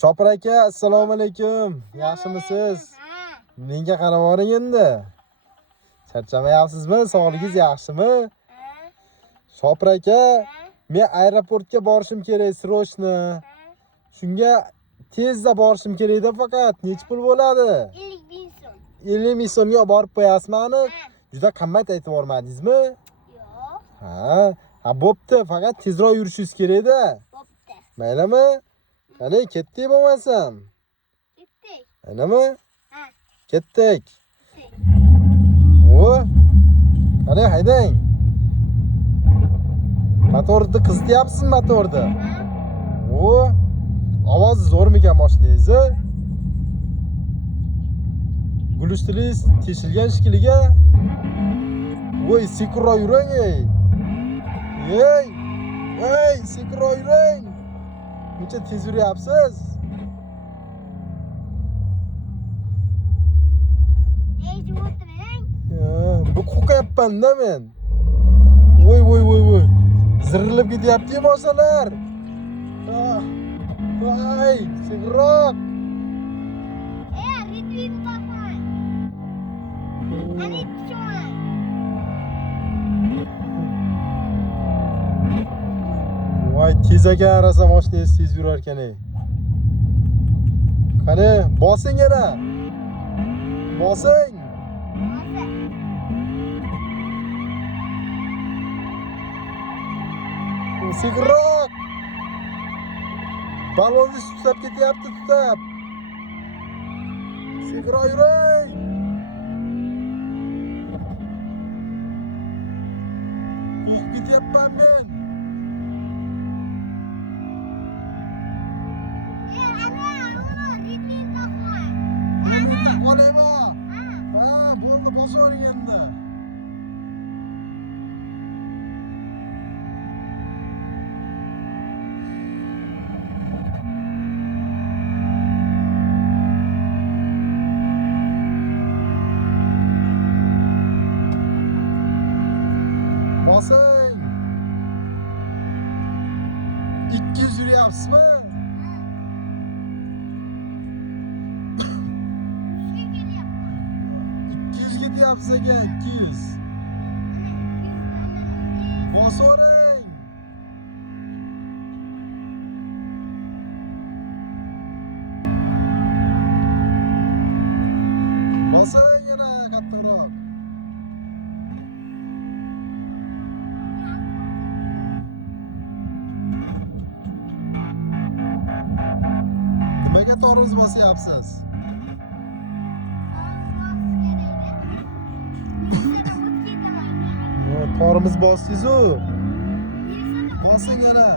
Shopir aka, assalomu alaykum. Yaxshimisiz? Menga qarab oling endi. Charchamayapsizmi? Sog'ligingiz yaxshimi? Shopir aka, men aeroportga borishim kerak, srochno. Shunga tezda borishim kerak-da faqat. Nech pul bo'ladi? 50.000 so'm. 50.000 so'mga borib qo'yasizmi? Juda qimmat aytib yormadingizmi? Yo'q. Ha, bo'pti. Faqat tezroq yurishingiz kerak-da. Bo'pti. Maylimi? Qani, ketdik bo'lmasam. Ketdik. Maylimi? Ha. Ketdik. O, qani haydang. Motorni qizityapsizmi motorni? O, ovozi zo'rmikan mashinangizni? Gulishtiringiz teshilgan shikiliga. Voy, sekinroq yuring ey. Ey, sekinroq yuring. Buncha tez yuryapsiz? Ey, jim o'tiring. Bu qo'rqyapman-da men. Voy. Zirilib ketyapti mosalar. Voy, sekinroq. Ritmini topmang. Ani tushmang. Voy, tez ekan rosa mashinangiz tez yurar ekan ey. Qani, bosing yana. Bosing. Sekinroq. Balonni tutab ketyapti, tutab. Sekinroq yuring. Qo'rqib ketyapman men. Ritmini topmang. Qolaymi? Bo'ldi, bosoring endi. Bosing. 200 yuryapsizmi? Ketyapsiz ekan, 200. Bosavering. Bosing yana qattiqroq. Nimaga tormoz bosyapsiz? Tormoz bosdingiz-ku. Bosing yana.